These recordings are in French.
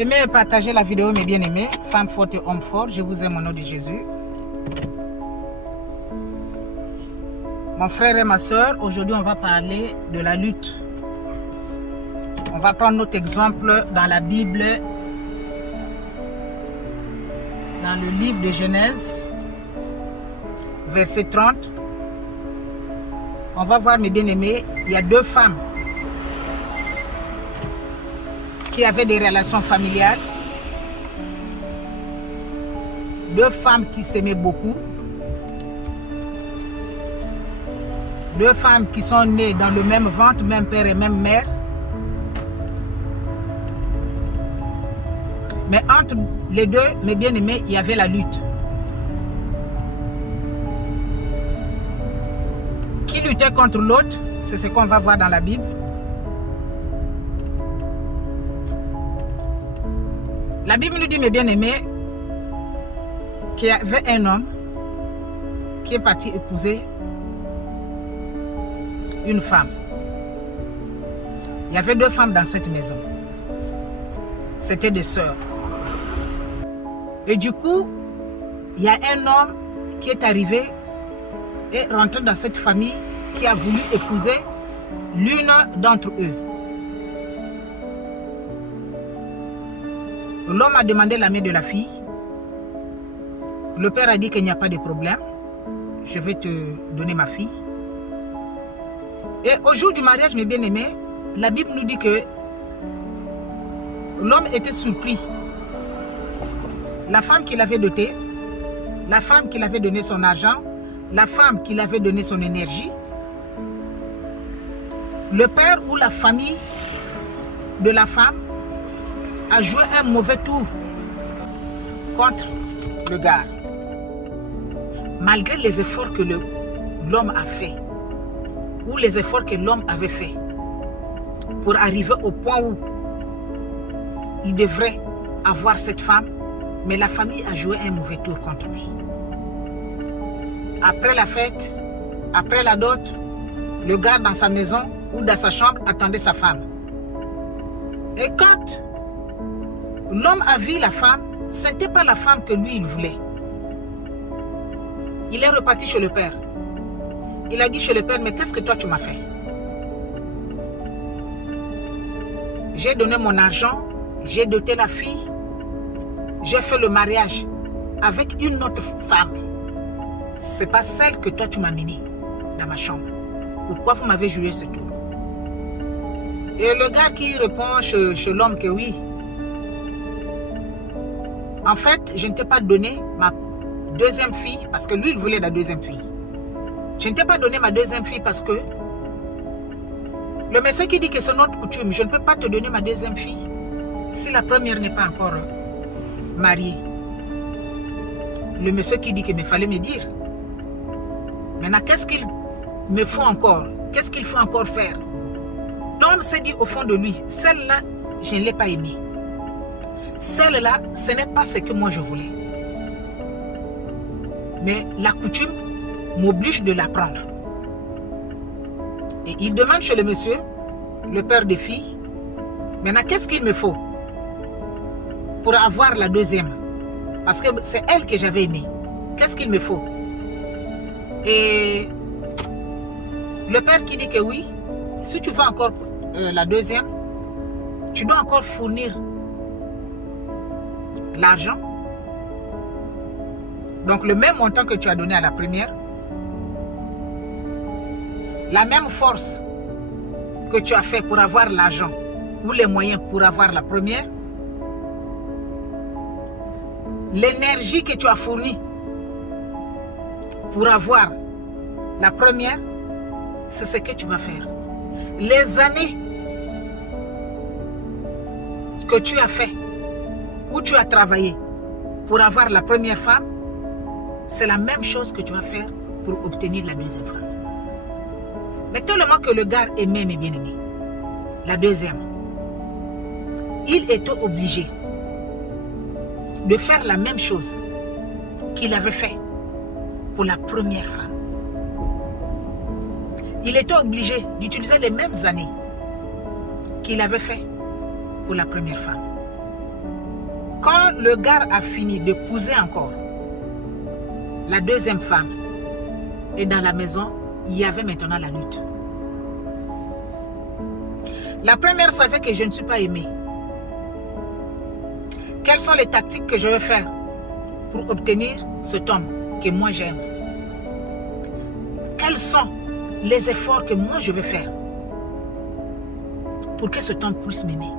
Aimez et partagez la vidéo, mes bien-aimés. Femmes fortes et hommes forts, je vous aime au nom de Jésus. Mon frère et ma soeur, aujourd'hui on va parler de la lutte. On va prendre notre exemple dans la Bible, dans le livre de Genèse, verset 30. On va voir, mes bien-aimés, il y a deux femmes qui avaient des relations familiales, deux femmes qui s'aimaient beaucoup, deux femmes qui sont nées dans le même ventre, même père et même mère. Mais entre les deux, mes bien-aimés, il y avait la lutte. Qui luttait contre l'autre? C'est ce qu'on va voir dans la Bible. La Bible nous dit, mes bien-aimés, qu'il y avait un homme qui est parti épouser une femme. Il y avait deux femmes dans cette maison. C'était des sœurs. Et du coup, il y a un homme qui est arrivé et rentré dans cette famille qui a voulu épouser l'une d'entre eux. L'homme a demandé la main de la fille. Le père a dit qu'il n'y a pas de problème. Je vais te donner ma fille. Et au jour du mariage, mes bien-aimés, la Bible nous dit que l'homme était surpris. La femme qu'il avait dotée, la femme qu'il avait donné son argent, la femme qu'il avait donné son énergie, le père ou la famille de la femme a joué un mauvais tour contre le gars. Malgré les efforts que l'homme a fait, ou les efforts que l'homme avait fait pour arriver au point où il devrait avoir cette femme, mais la famille a joué un mauvais tour contre lui. Après la fête, après la dot, le gars dans sa maison ou dans sa chambre attendait sa femme. Et quand l'homme a vu la femme, ce n'était pas la femme que lui il voulait. Il est reparti chez le père. Il a dit chez le père, mais qu'est-ce que toi tu m'as fait? J'ai donné mon argent, j'ai doté la fille, j'ai fait le mariage avec une autre femme. Ce n'est pas celle que toi tu m'as menée dans ma chambre. Pourquoi vous m'avez joué ce tour? Et le gars qui répond chez l'homme que oui. En fait, je ne t'ai pas donné ma deuxième fille parce que lui, il voulait la deuxième fille. Je ne t'ai pas donné ma deuxième fille parce que le monsieur qui dit que c'est notre coutume, je ne peux pas te donner ma deuxième fille si la première n'est pas encore mariée. Le monsieur qui dit qu'il me fallait me dire. Maintenant, qu'est-ce qu'il me faut encore? Qu'est-ce qu'il faut encore faire? L'homme s'est dit au fond de lui, celle-là, je ne l'ai pas aimée. Celle-là, ce n'est pas ce que moi je voulais. Mais la coutume m'oblige de la prendre. Et il demande chez le monsieur, le père des filles, maintenant qu'est-ce qu'il me faut pour avoir la deuxième? Parce que c'est elle que j'avais aimée. Qu'est-ce qu'il me faut? Et le père qui dit que oui, si tu veux encore la deuxième, tu dois encore fournir l'argent. Donc le même montant que tu as donné à la première, la même force que tu as fait pour avoir l'argent ou les moyens pour avoir la première, l'énergie que tu as fournie pour avoir la première, c'est ce que tu vas faire. Les années que tu as fait, où tu as travaillé pour avoir la première femme, c'est la même chose que tu vas faire pour obtenir la deuxième femme. Mais tellement que le gars aimait mes bien-aimés, la deuxième, il était obligé de faire la même chose qu'il avait fait pour la première femme. Il était obligé d'utiliser les mêmes années qu'il avait fait pour la première femme. le gars a fini d'épouser encore la deuxième femme, et dans la maison, il y avait maintenant la lutte. La première savait que je ne suis pas aimée. Quelles sont les tactiques que je vais faire pour obtenir cet homme que moi j'aime? Quels sont les efforts que moi je vais faire pour que cet homme puisse m'aimer?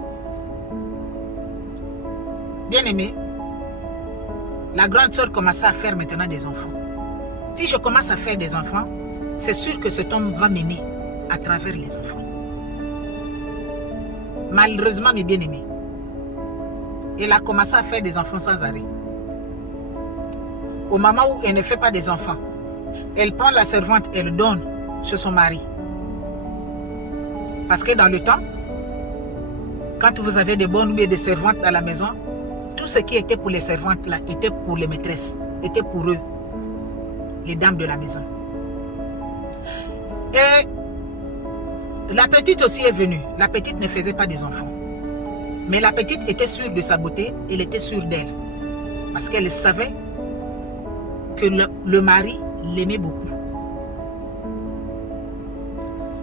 Bien aimé, la grande sœur commençait à faire maintenant des enfants. Si je commence à faire des enfants, c'est sûr que cet homme va m'aimer à travers les enfants. Malheureusement, mes bien-aimés, elle a commencé à faire des enfants sans arrêt. Au moment où elle ne fait pas des enfants, elle prend la servante, elle donne chez son mari. Parce que dans le temps, quand vous avez des bonnes ou des servantes dans la maison, tout ce qui était pour les servantes là, était pour les maîtresses, était pour eux, les dames de la maison. Et la petite aussi est venue. La petite ne faisait pas des enfants. Mais la petite était sûre de sa beauté, elle était sûre d'elle. Parce qu'elle savait que le mari l'aimait beaucoup.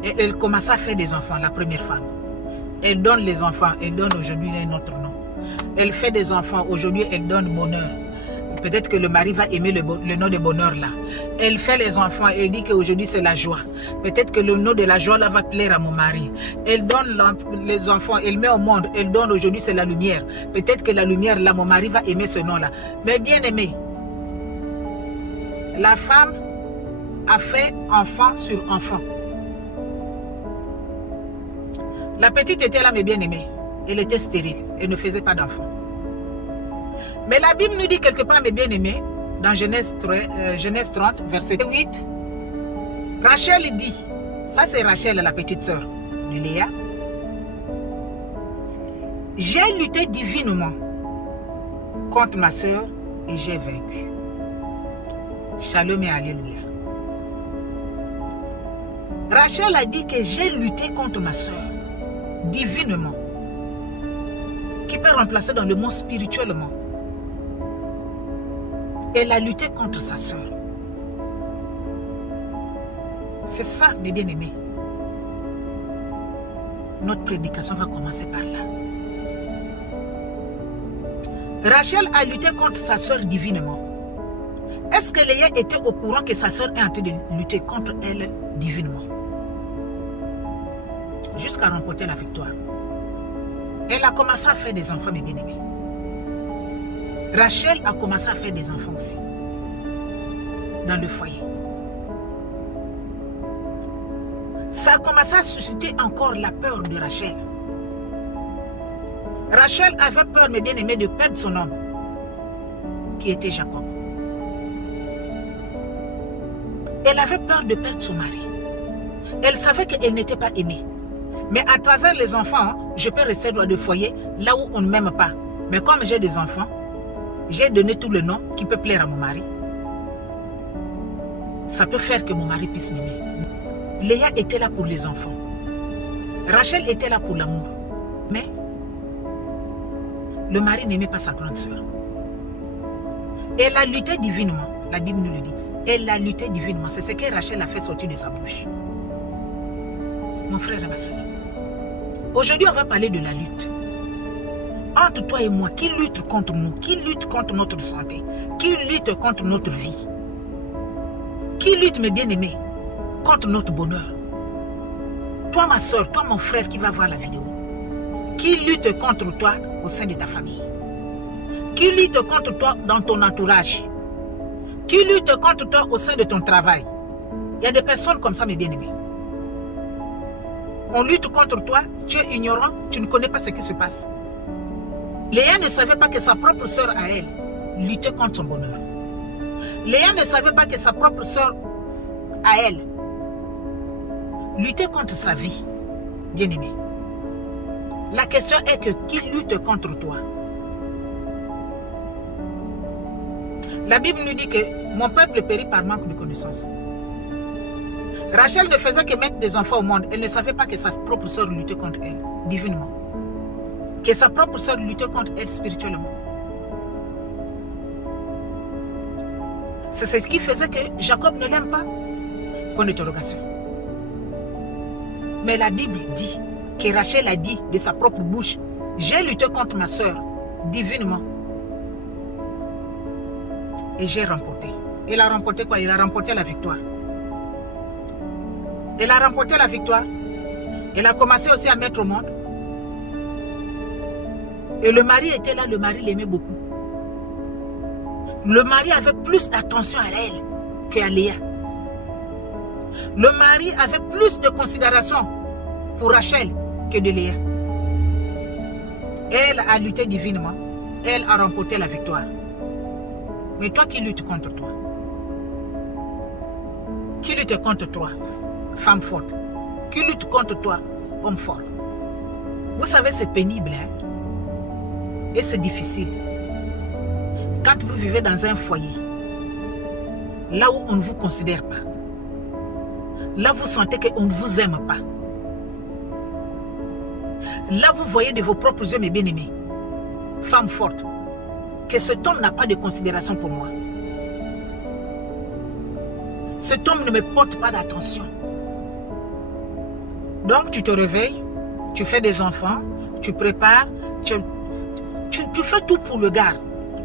Et elle commença à faire des enfants, la première femme. Elle donne les enfants, elle donne aujourd'hui un autre nom. Elle fait des enfants, aujourd'hui elle donne bonheur. Peut-être que le mari va aimer le nom de bonheur là. Elle fait les enfants, elle dit qu'aujourd'hui c'est la joie. Peut-être que le nom de la joie là va plaire à mon mari. Elle donne les enfants, elle met au monde, elle donne aujourd'hui c'est la lumière. Peut-être que la lumière là, mon mari va aimer ce nom là. Mais bien aimé, la femme a fait enfant sur enfant. La petite était là, mais bien aimée. Elle était stérile, elle ne faisait pas d'enfants. Mais la Bible nous dit quelque part, mes bien-aimés, dans Genèse 30, verset 8, Rachel dit, ça c'est Rachel, la petite sœur de Léa, j'ai lutté divinement contre ma sœur et j'ai vaincu. Shalom et alléluia. Rachel a dit que j'ai lutté contre ma sœur divinement, qui peut remplacer dans le monde spirituellement. Elle a lutté contre sa sœur. C'est ça, mes bien-aimés. Notre prédication va commencer par là. Rachel a lutté contre sa sœur divinement. Est-ce que Léa était au courant que sa sœur est en train de lutter contre elle divinement? Jusqu'à remporter la victoire. Elle a commencé à faire des enfants, mes bien-aimés. Rachel a commencé à faire des enfants aussi. Dans le foyer. Ça a commencé à susciter encore la peur de Rachel. Rachel avait peur, mes bien-aimés, de perdre son homme, qui était Jacob. Elle avait peur de perdre son mari. Elle savait qu'elle n'était pas aimée. Mais à travers les enfants, je peux rester dans le foyer, là où on ne m'aime pas. Mais comme j'ai des enfants, j'ai donné tout le nom qui peut plaire à mon mari. Ça peut faire que mon mari puisse m'aimer. Léa était là pour les enfants. Rachel était là pour l'amour. Mais le mari n'aimait pas sa grande sœur. Elle a lutté divinement. La Bible nous le dit. Elle a lutté divinement. C'est ce que Rachel a fait sortir de sa bouche. Mon frère et ma soeur. Aujourd'hui, on va parler de la lutte. Entre toi et moi, qui lutte contre nous? Qui lutte contre notre santé? Qui lutte contre notre vie? Qui lutte, mes bien-aimés, contre notre bonheur? Toi, ma soeur, toi, mon frère qui va voir la vidéo. Qui lutte contre toi au sein de ta famille? Qui lutte contre toi dans ton entourage? Qui lutte contre toi au sein de ton travail? Il y a des personnes comme ça, mes bien-aimés. On lutte contre toi, tu es ignorant, tu ne connais pas ce qui se passe. Léa ne savait pas que sa propre sœur à elle luttait contre son bonheur. Léa ne savait pas que sa propre sœur à elle luttait contre sa vie. Bien-aimé. La question est que qui lutte contre toi? La Bible nous dit que mon peuple périt par manque de connaissance. Rachel ne faisait que mettre des enfants au monde. Elle ne savait pas que sa propre sœur luttait contre elle, divinement. Que sa propre sœur luttait contre elle spirituellement. C'est ce qui faisait que Jacob ne l'aime pas. Point d'interrogation. Mais la Bible dit que Rachel a dit de sa propre bouche, j'ai lutté contre ma soeur divinement. Et j'ai remporté. Il a remporté quoi? Il a remporté la victoire. Il a remporté la victoire. Il a commencé aussi à mettre au monde. Et le mari était là, le mari l'aimait beaucoup. Le mari avait plus d'attention à elle qu'à Léa. Le mari avait plus de considération pour Rachel que de Léa. Elle a lutté divinement. Elle a remporté la victoire. Mais toi qui luttes contre toi? Qui lutte contre toi, femme forte? Qui lutte contre toi, homme fort? Vous savez, c'est pénible, hein? Et c'est difficile. Quand vous vivez dans un foyer, là où on ne vous considère pas, là vous sentez qu'on ne vous aime pas, là vous voyez de vos propres yeux, mes bien-aimés, femme forte, que cet homme n'a pas de considération pour moi. Cet homme ne me porte pas d'attention. Donc tu te réveilles, tu fais des enfants, tu prépares, tu fais tout pour le gars,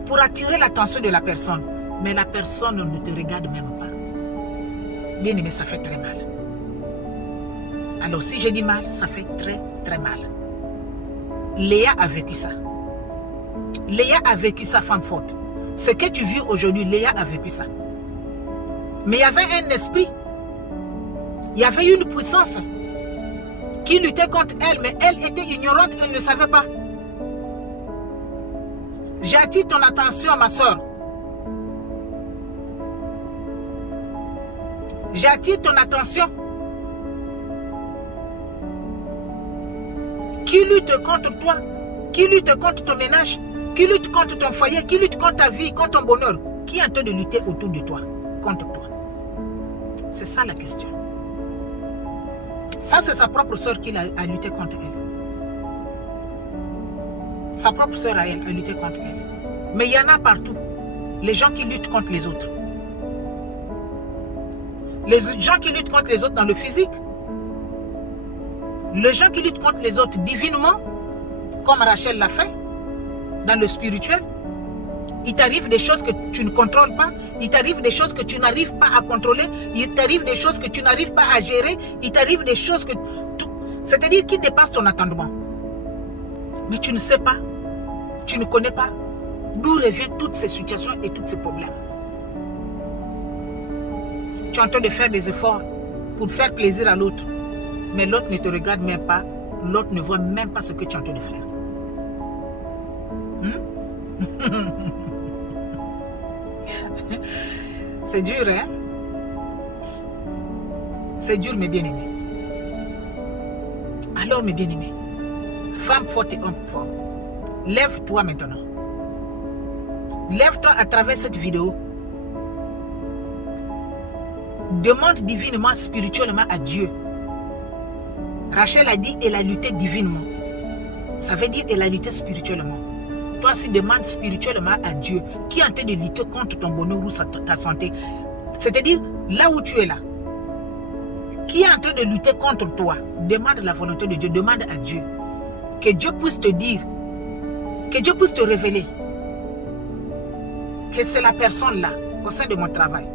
pour attirer l'attention de la personne. Mais la personne ne te regarde même pas. Bien aimé, ça fait très mal. Alors si j'ai dit mal, ça fait très très mal. Léa a vécu ça. Léa a vécu ça, femme forte. Ce que tu vis aujourd'hui, Léa a vécu ça. Mais il y avait un esprit. Il y avait une puissance qui luttait contre elle, mais elle était ignorante, elle ne savait pas. J'attire ton attention, ma soeur. J'attire ton attention. Qui lutte contre toi? Qui lutte contre ton ménage? Qui lutte contre ton foyer? Qui lutte contre ta vie, contre ton bonheur? Qui est en train de lutter autour de toi, contre toi? C'est ça la question. Ça, c'est sa propre soeur qui a lutté contre elle. Sa propre soeur à elle a lutté contre elle. Mais il y en a partout. Les gens qui luttent contre les autres. Les gens qui luttent contre les autres dans le physique. Les gens qui luttent contre les autres divinement, comme Rachel l'a fait, dans le spirituel. Il t'arrive des choses que tu ne contrôles pas. Il t'arrive des choses que tu n'arrives pas à contrôler. Il t'arrive des choses que tu n'arrives pas à gérer. Il t'arrive des choses que... C'est-à-dire qui dépassent ton entendement. Mais tu ne sais pas. Tu ne connais pas d'où reviennent toutes ces situations et tous ces problèmes. Tu es en train de faire des efforts pour faire plaisir à l'autre. Mais l'autre ne te regarde même pas. L'autre ne voit même pas ce que tu es en train de faire. C'est dur, hein? C'est dur, mes bien-aimés. Alors, mes bien-aimés, femme forte et homme fort, lève-toi maintenant. Lève-toi à travers cette vidéo. Demande divinement, spirituellement à Dieu. Rachel a dit elle a lutté divinement. Ça veut dire elle a lutté spirituellement. Toi aussi, demande spirituellement à Dieu qui est en train de lutter contre ton bonheur ou ta santé. C'est-à-dire, là où tu es là, qui est en train de lutter contre toi, demande la volonté de Dieu, demande à Dieu. Que Dieu puisse te dire, que Dieu puisse te révéler que c'est la personne là, au sein de mon travail.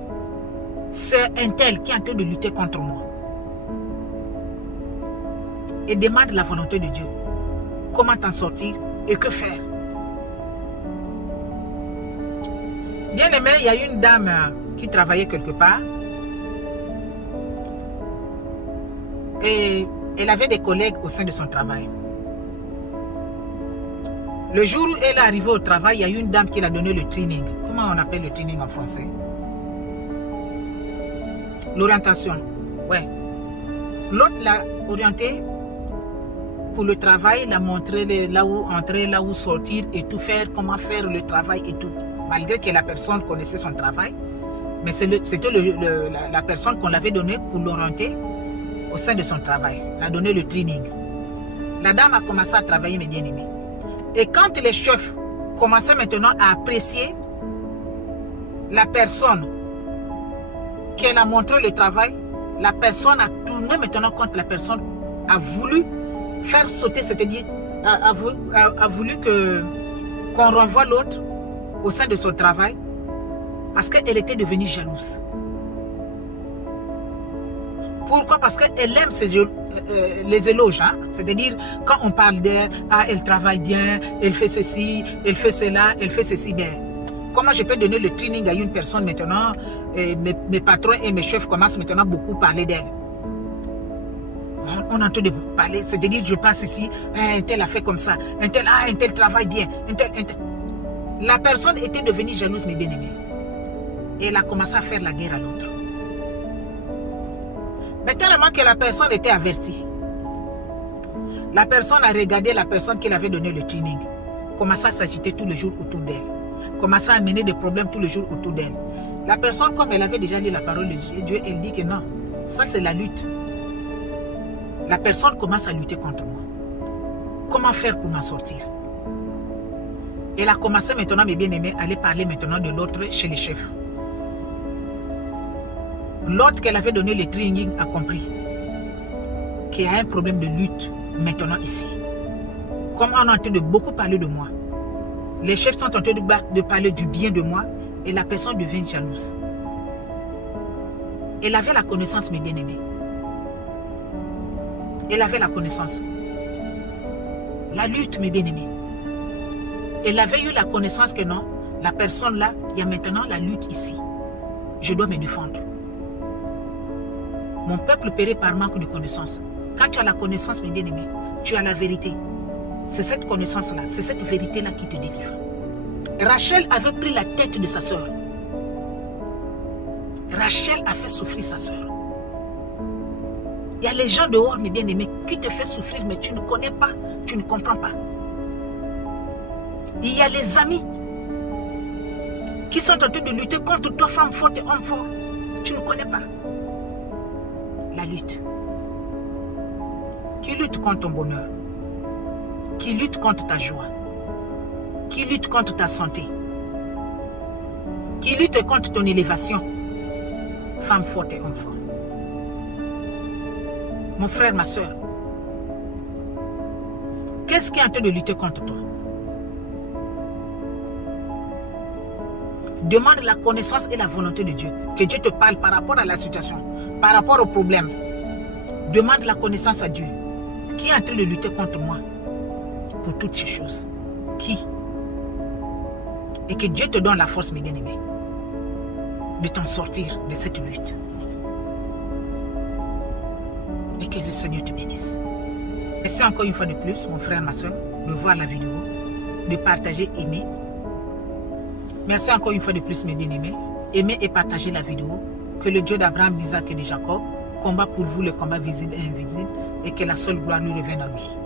C'est un tel qui est en train de lutter contre moi. Et demande la volonté de Dieu. Comment t'en sortir et que faire. Bien aimé, il y a une dame qui travaillait quelque part. Et elle avait des collègues au sein de son travail. Le jour où elle est arrivée au travail, il y a une dame qui l'a donné le training. Comment on appelle le training en français? L'orientation. Ouais. L'autre l'a orientée pour le travail, l'a montré là où entrer, là où sortir et tout faire, comment faire le travail et tout. Malgré que la personne connaissait son travail, mais c'était la personne qu'on l'avait donné pour l'orienter au sein de son travail. Elle a donné le training. La dame a commencé à travailler, mes bien-aimés. Et quand les chefs commençaient maintenant à apprécier la personne qu'elle a montré le travail, la personne a tourné maintenant contre la personne, a voulu faire sauter, c'est-à-dire a voulu qu'on renvoie l'autre au sein de son travail parce qu'elle était devenue jalouse. Pourquoi? Parce qu'elle aime les éloges. Hein? C'est-à-dire, quand on parle d'elle, ah, elle travaille bien, elle fait ceci, elle fait cela, elle fait ceci bien. Comment je peux donner le training à une personne maintenant, et mes patrons et mes chefs commencent maintenant beaucoup à parler d'elle. On est en train de parler, c'est-à-dire, je passe ici, un tel a fait comme ça, un tel travaille bien, un tel. La personne était devenue jalouse, mes bien-aimés. Et elle a commencé à faire la guerre à l'autre. Mais tellement que la personne était avertie. La personne a regardé la personne qui avait donné le training. Commençait à s'agiter tous les jours autour d'elle. Commençait à mener des problèmes tous les jours autour d'elle. La personne, comme elle avait déjà lu la parole de Dieu, elle dit que non, ça c'est la lutte. La personne commence à lutter contre moi. Comment faire pour m'en sortir? Elle a commencé maintenant, mes bien-aimés, à aller parler maintenant de l'autre chez les chefs. L'autre qu'elle avait donné le training a compris qu'il y a un problème de lutte maintenant ici. Comme on est en train de beaucoup parler de moi, les chefs sont en train de parler du bien de moi et la personne devient jalouse. Elle avait la connaissance, mes bien-aimés. Elle avait la connaissance. La lutte, mes bien-aimés. Elle avait eu la connaissance que non, la personne là, il y a maintenant la lutte ici. Je dois me défendre. Mon peuple périt par manque de connaissance. Quand tu as la connaissance, mes bien-aimés, tu as la vérité. C'est cette connaissance-là, c'est cette vérité-là qui te délivre. Rachel avait pris la tête de sa sœur. Rachel a fait souffrir sa sœur. Il y a les gens dehors, mes bien-aimés, qui te font souffrir, mais tu ne connais pas, tu ne comprends pas. Il y a les amis qui sont en train de lutter contre toi, femme forte et homme fort. Tu ne connais pas. La lutte. Qui lutte contre ton bonheur? Qui lutte contre ta joie? Qui lutte contre ta santé? Qui lutte contre ton élévation? Femme forte et homme fort. Mon frère, ma soeur, qu'est-ce qui est en train de lutter contre toi? Demande la connaissance et la volonté de Dieu. Que Dieu te parle par rapport à la situation, par rapport au problème. Demande la connaissance à Dieu. Qui est en train de lutter contre moi pour toutes ces choses? Qui? Et que Dieu te donne la force, mes bien-aimés, de t'en sortir de cette lutte. Et que le Seigneur te bénisse. Merci encore une fois de plus, mon frère, ma soeur, de voir la vidéo, de partager, aimer. Merci encore une fois de plus, mes bien-aimés. Aimez et partagez la vidéo. Que le Dieu d'Abraham, d'Isaac et de Jacob combat pour vous le combat visible et invisible et que la seule gloire lui revienne à lui.